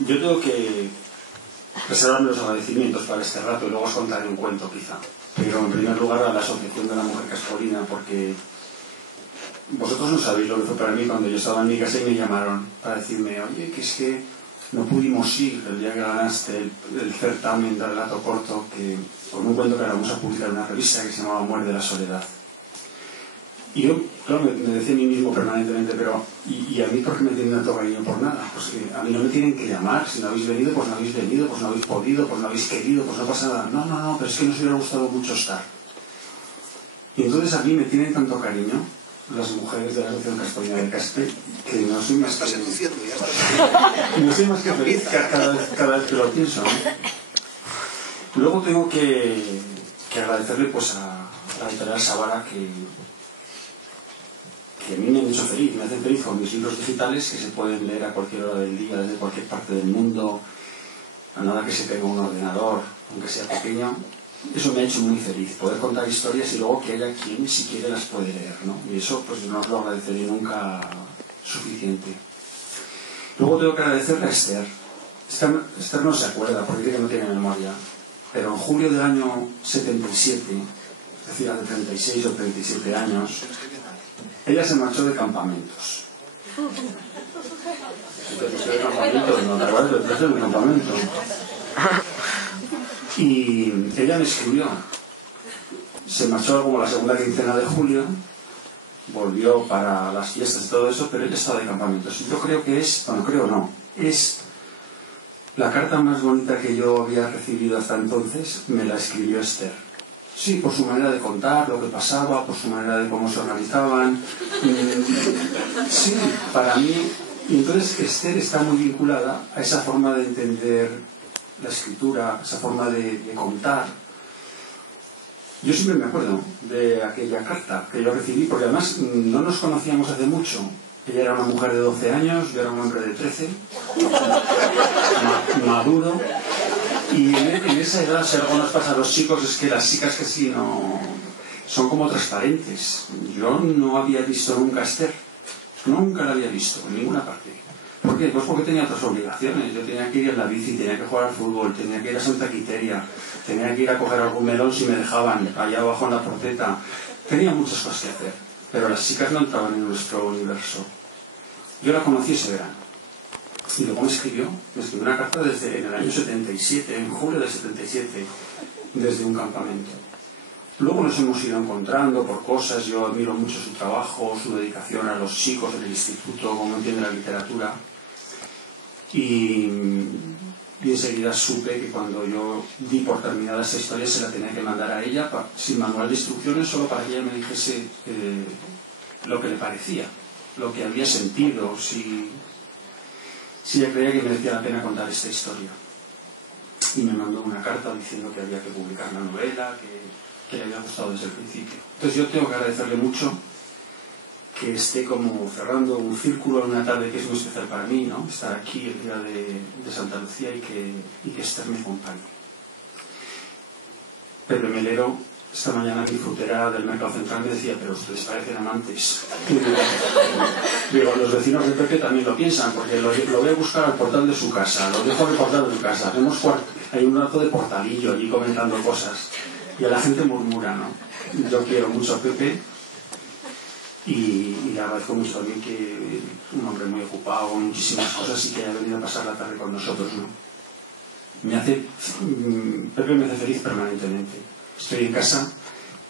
yo tengo que reservarme los agradecimientos para este rato y luego os contaré un cuento quizá. Pero en primer lugar a la Asociación de la Mujer Caspolina, porque vosotros no sabéis lo que fue para mí cuando yo estaba en mi casa y me llamaron para decirme, oye, que es que no pudimos ir el día que ganaste el certamen de relato corto, que con un cuento que ahora vamos a publicar en una revista que se llamaba Muerde la Soledad. Y yo, claro, me decía a mí mismo permanentemente, pero ¿y a mí por qué me tienen tanto cariño por nada? Pues que a mí no me tienen que llamar, si no habéis venido, pues no habéis venido, pues no habéis podido, pues no habéis querido, pues no pasa nada. No, pero es que nos hubiera gustado mucho estar. Y entonces a mí me tienen tanto cariño las mujeres de la Asociación Caspolina del Caspe, que no soy más que no soy más que feliz cada vez que lo pienso, ¿no? Luego tengo que agradecerle pues a la editorial Sabara que a mí me han hecho feliz, me hacen feliz con mis libros digitales que se pueden leer a cualquier hora del día, desde cualquier parte del mundo, a nada que se tenga un ordenador, aunque sea pequeño. Eso me ha hecho muy feliz, poder contar historias y luego que haya quien si quiere las puede leer, ¿no? Y eso pues no os lo agradeceré nunca suficiente. Luego tengo que agradecerle a Esther. Esther no se acuerda porque dice que no tiene memoria, pero en julio del año 77, es decir, hace 36 o 37 años, ella se marchó de campamentos. ¿De campamentos? No te acuerdas del campamento. Y ella me escribió. Se marchó como la segunda quincena de julio, volvió para las fiestas y todo eso, pero ella estaba de campamentos. Yo creo que es la carta más bonita que yo había recibido hasta entonces, me la escribió Esther. Sí, por su manera de contar lo que pasaba, por su manera de cómo se organizaban. Sí, para mí. Y entonces Esther está muy vinculada a esa forma de entender la escritura, esa forma de contar. Yo siempre me acuerdo de aquella carta que yo recibí, porque además no nos conocíamos hace mucho. Ella era una mujer de 12 años, yo era un hombre de 13, maduro. Y en esa edad, si algo nos pasa a los chicos, es que las chicas que sí no son como transparentes. Yo no había visto nunca a Esther, nunca la había visto en ninguna parte. ¿Por qué? Pues porque tenía otras obligaciones. Yo tenía que ir en la bici, tenía que jugar al fútbol, tenía que ir a Santa Quiteria, tenía que ir a coger algún melón si me dejaban, allá abajo en la porteta. Tenía muchas cosas que hacer, pero las chicas no entraban en nuestro universo. Yo la conocí ese verano. Y luego me escribió una carta desde en el año 77, en julio del 77, desde un campamento. Luego nos hemos ido encontrando por cosas. Yo admiro mucho su trabajo, su dedicación a los chicos del instituto, cómo entiende la literatura. Y enseguida supe que cuando yo di por terminada esta historia se la tenía que mandar a ella sin manual de instrucciones, solo para que ella me dijese lo que le parecía, lo que había sentido, si ella creía que merecía la pena contar esta historia. Y me mandó una carta diciendo que había que publicar la novela, que le había gustado desde el principio. Entonces yo tengo que agradecerle mucho que esté como cerrando un círculo en una tarde que es muy especial para mí, ¿no? Estar aquí el día de Santa Lucía y que Esther me acompañe. Pepe Melero, esta mañana mi frutera del Mercado Central me decía, pero ustedes parecen amantes. Digo, los vecinos de Pepe también lo piensan, porque lo voy a buscar al portal de su casa, lo dejo en el portal de su casa, hay un rato de portalillo allí comentando cosas, y a la gente murmura, ¿no? Yo quiero mucho a Pepe, y le agradezco mucho también que es un hombre muy ocupado con muchísimas cosas y que haya venido a pasar la tarde con nosotros, ¿no? Pepe me hace feliz permanentemente. Estoy en casa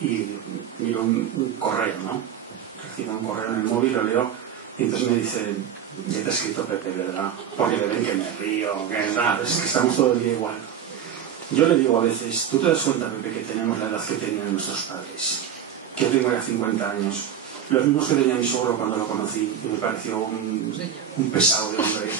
y miro un correo, ¿no? Recibo un correo en el móvil, lo leo y entonces me dicen, ya te ha escrito Pepe, ¿verdad? Porque le ven que me río, que nada, es que estamos todo el día igual. Yo le digo a veces, ¿tú te das cuenta, Pepe, que tenemos la edad que tenían nuestros padres? Que yo tengo ya 50 años. Los mismos que tenía mi suegro cuando lo conocí, y me pareció un pesado de hombre.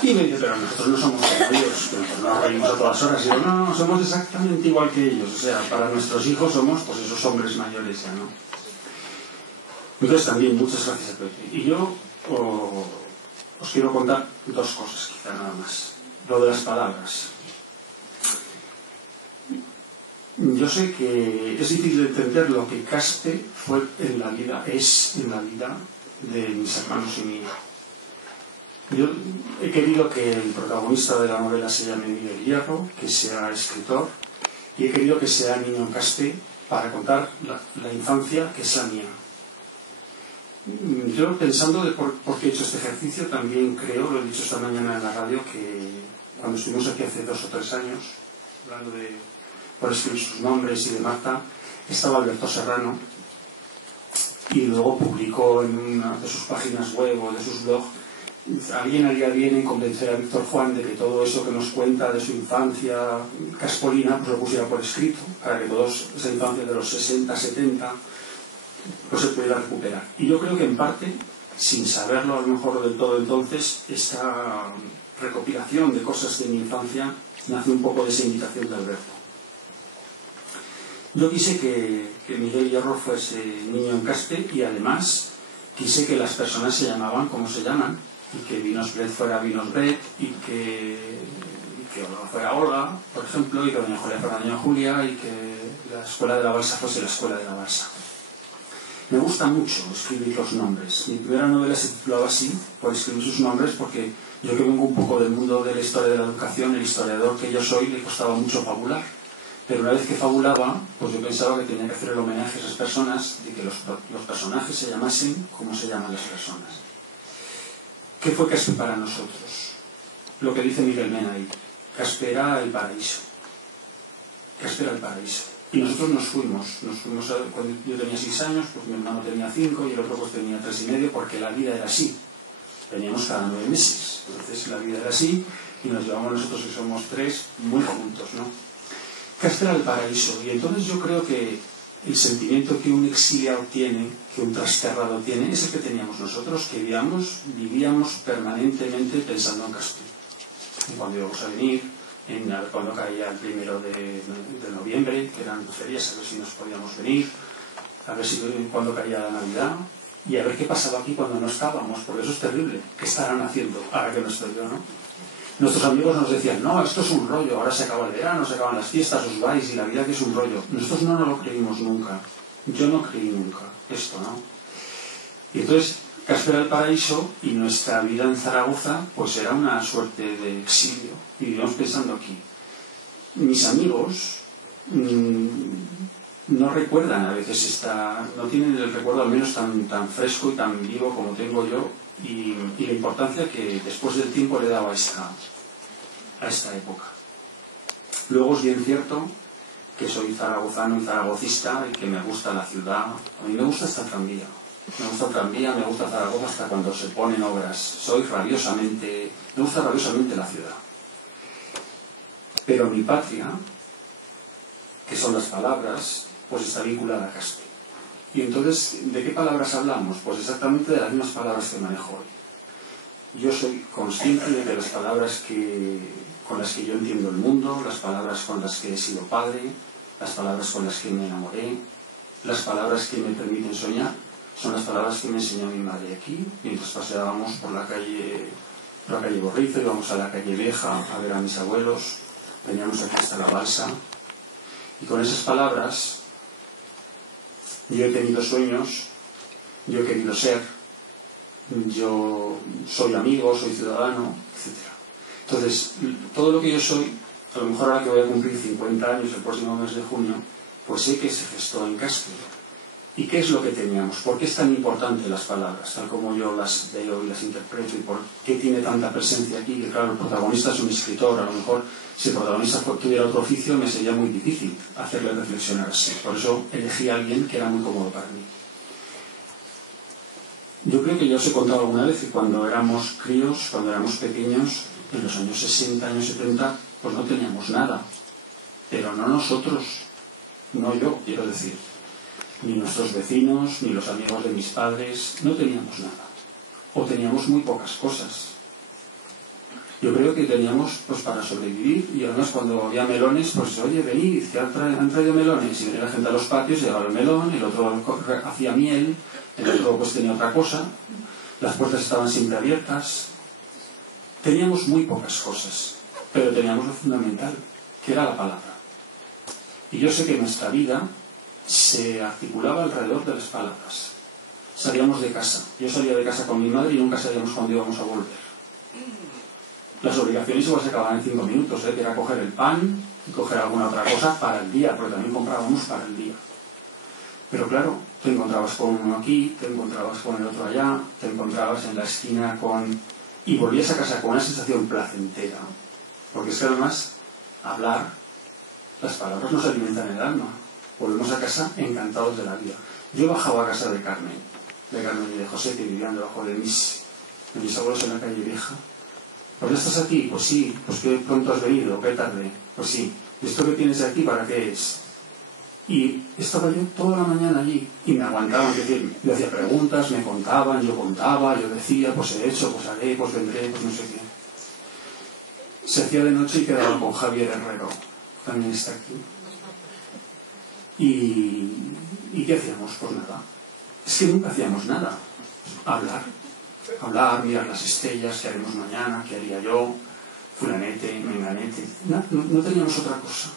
Y me dice, pero nosotros no somos como ellos, nos reímos a todas horas. Y digo, no, somos exactamente igual que ellos. O sea, para nuestros hijos somos pues esos hombres mayores ya, ¿no? Entonces también, muchas gracias a Pepe. Y yo os quiero contar dos cosas, quizá nada más. Lo de las palabras. Yo sé que es difícil entender lo que Caspe fue en la vida, es en la vida de mis hermanos y mía. Yo he querido que el protagonista de la novela se llame Miguel Hierro, que sea escritor, y he querido que sea niño en Caspe para contar la infancia que es la mía. Yo, pensando de por qué he hecho este ejercicio, también creo, lo he dicho esta mañana en la radio, que cuando estuvimos aquí hace 2 o 3 años, hablando de por escribir sus nombres y de Marta, estaba Alberto Serrano, y luego publicó en una de sus páginas web o de sus blogs: alguien haría bien en convencer a Víctor Juan de que todo eso que nos cuenta de su infancia caspolina pues lo pusiera por escrito, para que todos esa infancia de los 60, 70 pues se pudiera recuperar. Y yo creo que en parte, sin saberlo a lo mejor del todo entonces, esta recopilación de cosas de mi infancia nace un poco de esa invitación de Alberto. Yo quise que Miguel Hierro fuese niño en Caspe, y además quise que las personas se llamaban como se llaman, y que Vinos Bret fuera Vinos Bret, y que Olga fuera Olga, por ejemplo, y que Doña Julia fuera Doña Julia, y que la Escuela de la Balsa fuese la Escuela de la Balsa. Me gusta mucho escribir los nombres. Mi primera novela se titulaba así, por escribir sus nombres, porque yo, que vengo un poco del mundo de la historia de la educación, el historiador que yo soy, le costaba mucho fabular. Pero una vez que fabulaba, pues yo pensaba que tenía que hacer el homenaje a esas personas, y que los personajes se llamasen como se llaman las personas. ¿Qué fue Caspe para nosotros? Lo que dice Miguel Mena ahí: Caspe era el paraíso. Caspe era el paraíso. Y nosotros nos fuimos cuando yo tenía 6 años, pues mi hermano tenía 5 y el otro pues tenía 3 y medio, porque la vida era así. Veníamos cada 9 meses. Entonces la vida era así y nos llevamos nosotros, que somos 3, muy juntos, ¿no? Caspe era el paraíso. Y entonces yo creo que el sentimiento que un exiliado tiene, que un trasterrado tiene, es el que teníamos nosotros, que vivíamos permanentemente pensando en Caspe. Y cuando íbamos a venir, a ver cuándo caía el 1 de noviembre, que eran ferias, a ver si nos podíamos venir, a ver si cuándo caía la Navidad, y a ver qué pasaba aquí cuando no estábamos, porque eso es terrible. ¿Qué estarán haciendo ahora que no estoy yo, no? Nuestros amigos nos decían: no, esto es un rollo, ahora se acaba el verano, se acaban las fiestas, os vais, y la vida que es un rollo. Nosotros no nos lo creímos nunca. Yo no creí nunca esto, ¿no? Y entonces Caspe era el paraíso, y nuestra vida en Zaragoza pues era una suerte de exilio, y vivíamos pensando aquí. Mis amigos no recuerdan a veces no tienen el recuerdo al menos tan fresco y tan vivo como tengo yo, y la importancia que después del tiempo le he dado a esta época. Luego es bien cierto que soy zaragozano y zaragocista, y que me gusta la ciudad. A mí me gusta esta tranvía. Me gusta el tranvía, me gusta Zaragoza hasta cuando se ponen obras. Me gusta rabiosamente la ciudad. Pero mi patria, que son las palabras, pues está vinculada a Caspe. Y entonces, ¿de qué palabras hablamos? Pues exactamente de las mismas palabras que manejo hoy. Yo soy consciente de que las palabras con las que yo entiendo el mundo, las palabras con las que he sido padre, las palabras con las que me enamoré, las palabras que me permiten soñar, son las palabras que me enseñó mi madre aquí, mientras paseábamos por la calle Borrizo, íbamos a la calle Vieja a ver a mis abuelos, veníamos aquí hasta la Balsa, y con esas palabras yo he tenido sueños, yo he querido ser, yo soy amigo, soy ciudadano, etc. Entonces, todo lo que yo soy, a lo mejor ahora que voy a cumplir 50 años el próximo mes de junio, pues sé que se gestó en Caspe. ¿Y qué es lo que teníamos? ¿Por qué es tan importante las palabras, tal como yo las veo y las interpreto? ¿Y por qué tiene tanta presencia aquí? Que claro, el protagonista es un escritor. A lo mejor, si el protagonista tuviera otro oficio, me sería muy difícil hacerle reflexionar así. Por eso elegí a alguien que era muy cómodo para mí. Yo creo que ya os he contado alguna vez que cuando éramos críos, cuando éramos pequeños, en los años 60, años 70, pues no teníamos nada. Pero no nosotros, no yo, quiero decir. Ni nuestros vecinos, ni los amigos de mis padres, no teníamos nada. O teníamos muy pocas cosas. Yo creo que teníamos pues para sobrevivir, y además cuando había melones, pues oye, venid, que han traído melones, y venía la gente a los patios, llevaba el melón, el otro hacía miel, el otro pues tenía otra cosa, las puertas estaban siempre abiertas. Teníamos muy pocas cosas, pero teníamos lo fundamental, que era la palabra. Y yo sé que nuestra vida se articulaba alrededor de las palabras. Salíamos de casa. Yo salía de casa con mi madre y nunca sabíamos cuándo íbamos a volver. Las obligaciones igual se acababan en 5 minutos, que era coger el pan y coger alguna otra cosa para el día, porque también comprábamos para el día. Pero claro, te encontrabas con uno aquí, te encontrabas con el otro allá, te encontrabas en la esquina con... y volvías a casa con una sensación placentera. Porque es que además, hablar, las palabras nos alimentan el alma. Volvemos a casa encantados de la vida. Yo bajaba a casa de Carmen y de José, que vivían debajo de mis abuelos en la calle Vieja. ¿Pues ya estás aquí? Pues sí. ¿Pues qué pronto has venido? ¿Qué tarde? Pues sí. ¿Y esto que tienes aquí para qué es? Y estaba yo toda la mañana allí y me aguantaban, es decir, yo hacía preguntas, me contaban, yo contaba, yo decía, pues he hecho, pues haré, pues vendré, pues no sé qué. Se hacía de noche y quedaba con Javier Herrero, también está aquí. ¿Y qué hacíamos? Pues nada. Es que nunca hacíamos nada. Hablar, mirar las estrellas, qué haremos mañana, qué haría yo, fulanete, menganete. No teníamos otra cosa.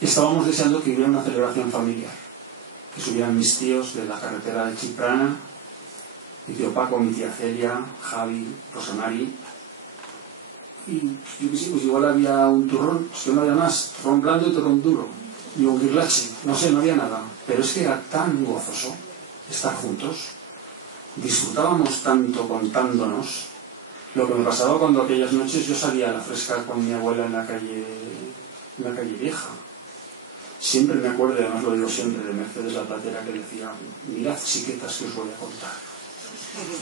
Estábamos deseando que hubiera una celebración familiar, que subieran mis tíos de la carretera de Chiprana, mi tío Paco, mi tía Celia, Javi, Rosamari, y yo qué sé, pues igual había un turrón, es que no había más, turrón blando y turrón duro, y un guirlache, no sé, no había nada, pero es que era tan gozoso estar juntos, disfrutábamos tanto contándonos. Lo que me pasaba cuando aquellas noches yo salía a la fresca con mi abuela en la calle Vieja. Siempre me acuerdo, además lo digo siempre, de Mercedes la Platera, que decía, mirad chiquetas que os voy a contar.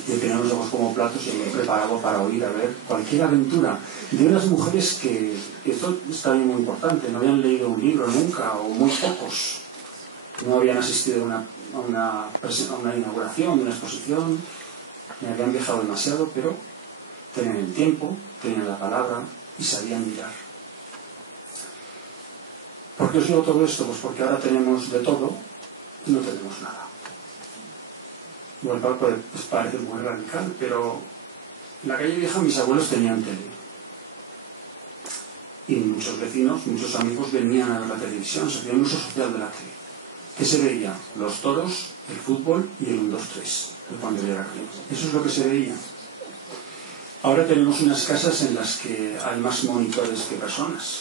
Y tenía los ojos como platos y me preparaba para oír, a ver, cualquier aventura de unas mujeres que esto es también muy importante, no habían leído un libro nunca, o muy pocos. No habían asistido a una inauguración, a una exposición, ni habían viajado demasiado, pero tenían el tiempo, tenían la palabra y sabían mirar. ¿Por qué os digo todo esto? Pues porque ahora tenemos de todo y no tenemos nada. Igual pues parece muy radical, pero en la calle Vieja mis abuelos tenían tele. Y muchos vecinos, muchos amigos venían a ver la televisión, se hacía un uso social de la tele. ¿Qué se veía? Los toros, el fútbol y el 1, 2, 3, cuando yo era crío. Eso es lo que se veía. Ahora tenemos unas casas en las que hay más monitores que personas.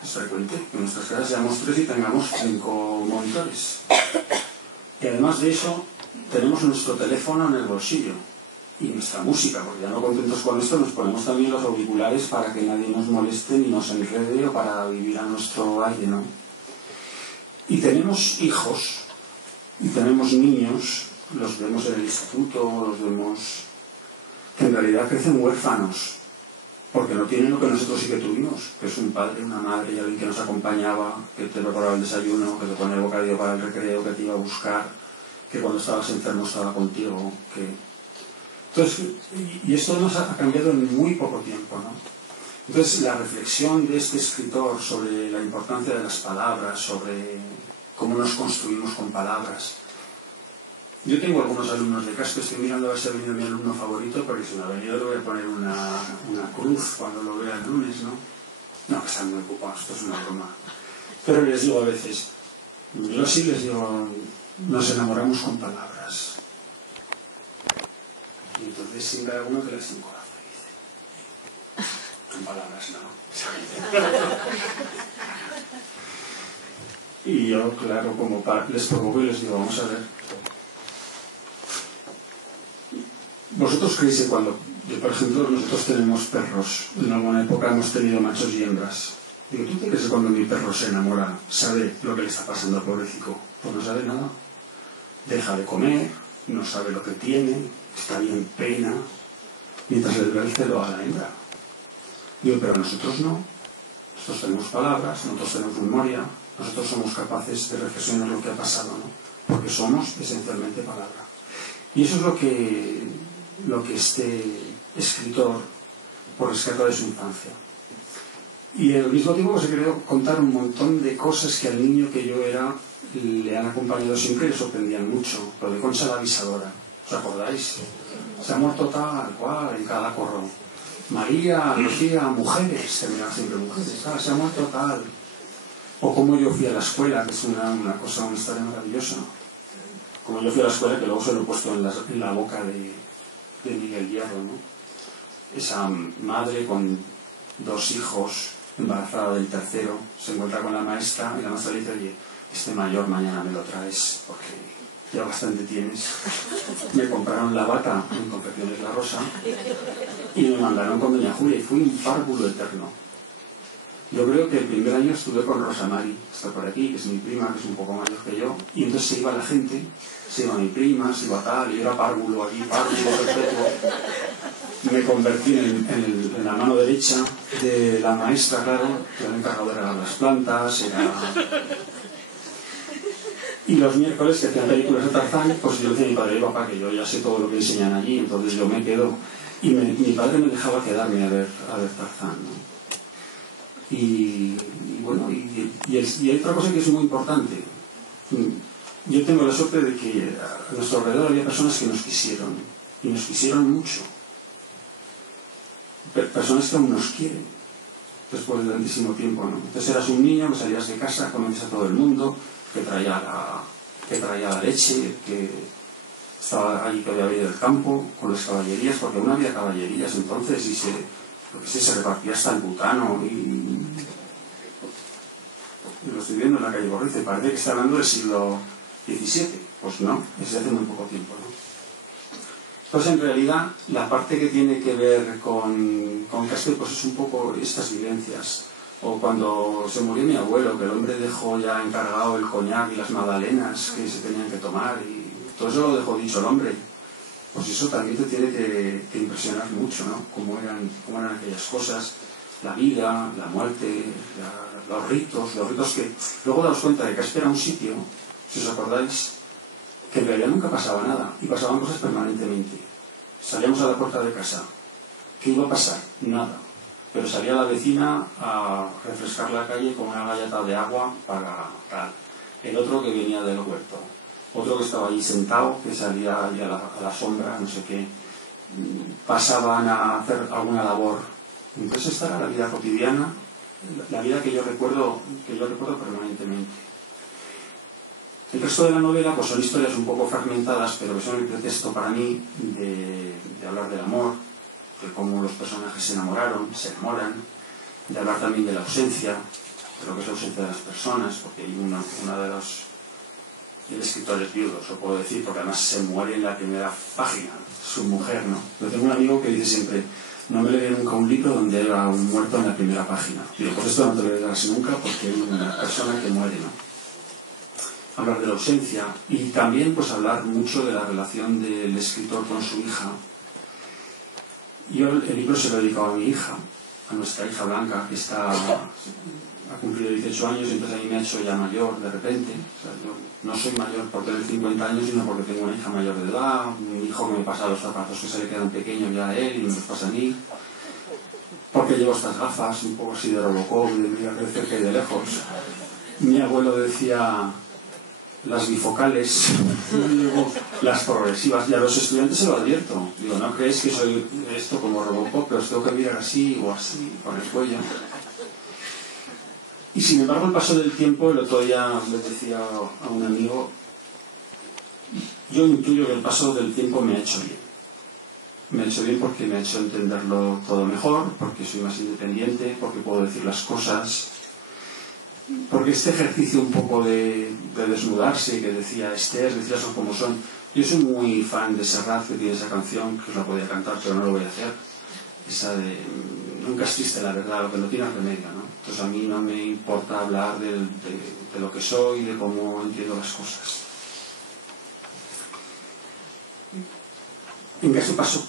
Es frecuente que en nuestras casas seamos 3 y tengamos 5 monitores. Y además de eso, tenemos nuestro teléfono en el bolsillo y nuestra música, porque ya no contentos con esto, nos ponemos también los auriculares para que nadie nos moleste ni nos enrede o para vivir a nuestro aire, ¿no? Y tenemos hijos y tenemos niños, los vemos en el instituto, los vemos que en realidad crecen huérfanos, porque no tienen lo que nosotros sí que tuvimos, que es un padre, una madre y alguien que nos acompañaba, que te preparaba el desayuno, que te ponía el bocadillo para el recreo, que te iba a buscar, que cuando estabas enfermo estaba contigo. Entonces, y esto además ha cambiado en muy poco tiempo, ¿no? Entonces, la reflexión de este escritor sobre la importancia de las palabras, sobre cómo nos construimos con palabras. Yo tengo algunos alumnos de Casco, estoy mirando a ver si ha venido mi alumno favorito, porque si no ha venido le voy a poner una cruz cuando lo vea el lunes, ¿no? No, que están muy ocupados, esto es una broma. Pero les digo a veces, yo sí les digo, nos enamoramos con palabras. Y entonces siempre hay alguno que les encoraza y dice, con palabras no. Y yo, claro, como les provoco y les digo, vamos a ver. ¿Vosotros creéis que cuando, por ejemplo, nosotros tenemos perros, en alguna época hemos tenido machos y hembras? Digo, ¿tú crees que cuando mi perro se enamora sabe lo que le está pasando al pobrecito? Pues no sabe nada. Deja de comer, no sabe lo que tiene, está bien pena, mientras le da el celo a la hembra. Digo, pero nosotros no. Nosotros tenemos palabras, nosotros tenemos memoria, nosotros somos capaces de reflexionar lo que ha pasado, ¿no? Porque somos esencialmente palabra. Y eso es lo que este escritor rescata de su infancia. Y al mismo tiempo pues he querido contar un montón de cosas que al niño que yo era le han acompañado siempre y le sorprendían mucho. Lo de Concha la avisadora, ¿os acordáis? Se ha muerto tal cual en cada corro. María, Lucía, mujeres, terminaban siempre mujeres, se ha muerto tal. O como yo fui a la escuela, que es una historia maravillosa. Como yo fui a la escuela, que luego se lo he puesto en la boca de Miguel Hierro, ¿no? esa madre con 2 hijos, embarazada del tercero, se encuentra con la maestra y la maestra le dice: oye, este mayor mañana me lo traes porque ya bastante tienes. Me compraron la bata en Confecciones La Rosa y me mandaron con doña Julia y fue un párvulo eterno. Yo creo que el primer año estuve con Rosa Mari, está por aquí, que es mi prima, que es un poco mayor que yo, y entonces se iba la gente, se iba mi prima, se iba tal, y yo era párvulo aquí, párvulo perpetuo. Me convertí en la mano derecha de la maestra, claro, que era el encargado de regar las plantas, Y los miércoles que hacían películas de Tarzán, pues yo le decía a mi padre: papá, que yo ya sé todo lo que enseñan allí, entonces yo me quedo. Y mi padre me dejaba quedarme a ver Tarzán, ¿no? Y bueno, y hay otra cosa que es muy importante. Yo tengo la suerte de que a nuestro alrededor había personas que nos quisieron, y nos quisieron mucho. Personas que aún nos quieren después de tantísimo tiempo, ¿no? Entonces eras un niño que salías de casa, conoces a todo el mundo, que traía la leche, que estaba allí, que había venido del campo con las caballerías, porque aún había caballerías entonces, y se repartía hasta el butano, y lo estoy viendo en la calle Borrice, parece que está hablando del siglo XVII. Pues no, es de hace muy poco tiempo, ¿no? Pues en realidad la parte que tiene que ver con Castel, pues es un poco estas vivencias. O cuando se murió mi abuelo, que el hombre dejó ya encargado el coñac y las magdalenas que se tenían que tomar, y todo eso lo dejó dicho el hombre. Pues eso también te tiene que impresionar mucho, ¿no? Cómo eran aquellas cosas, la vida, la muerte, los ritos que luego daos cuenta de que Castel era un sitio, si os acordáis, que en realidad nunca pasaba nada, y pasaban cosas permanentemente. Salíamos a la puerta de casa, ¿qué iba a pasar? Nada. Pero salía la vecina a refrescar la calle con una galleta de agua para tal. El otro que venía del huerto. Otro que estaba allí sentado, que salía allí a la sombra, no sé qué. Pasaban a hacer alguna labor. Entonces esta era la vida cotidiana, la vida que yo recuerdo permanentemente. El resto de la novela pues son historias un poco fragmentadas, pero que son el pretexto para mí de hablar del amor, de cómo los personajes se enamoran, de hablar también de la ausencia, de lo que es la ausencia de las personas, porque hay una de los escritores viudos, lo puedo decir, porque además se muere en la primera página, su mujer, ¿no? Yo tengo un amigo que dice siempre: no me leeré nunca un libro donde haya un muerto en la primera página. Digo, pues esto no te lo leerás nunca, porque hay una persona que muere, ¿no? Hablar de la ausencia y también pues hablar mucho de la relación del escritor con su hija. Yo el libro se lo he dedicado a mi hija, a nuestra hija Blanca, que ha cumplido 18 años, y entonces a mí me ha hecho ya mayor de repente. O sea, yo no soy mayor por tener 50 años, sino porque tengo una hija mayor de edad, un hijo que me pasa los zapatos que se le quedan pequeños ya a él y me los pasa a mí, porque llevo estas gafas un poco así de Robocop, de mirar de cerca y de lejos. Mi abuelo decía: las bifocales, las progresivas, y a los estudiantes se lo advierto. Digo, no creéis que soy esto como Robocop, pero os tengo que mirar así o así, con el cuello. Y sin embargo, el paso del tiempo, el otro día le decía a un amigo, yo intuyo que el paso del tiempo me ha hecho bien. Me ha hecho bien porque me ha hecho entenderlo todo mejor, porque soy más independiente, porque puedo decir las cosas. Porque este ejercicio un poco de desnudarse, que decía Esther, decir las cosas como son. Yo soy muy fan de Serrat, que tiene esa canción, que os la podía cantar, pero no lo voy a hacer. Esa de nunca es triste la verdad, lo que no tiene remedio, ¿no? Entonces a mí no me importa hablar de lo que soy, de cómo entiendo las cosas. ¿En qué se pasó?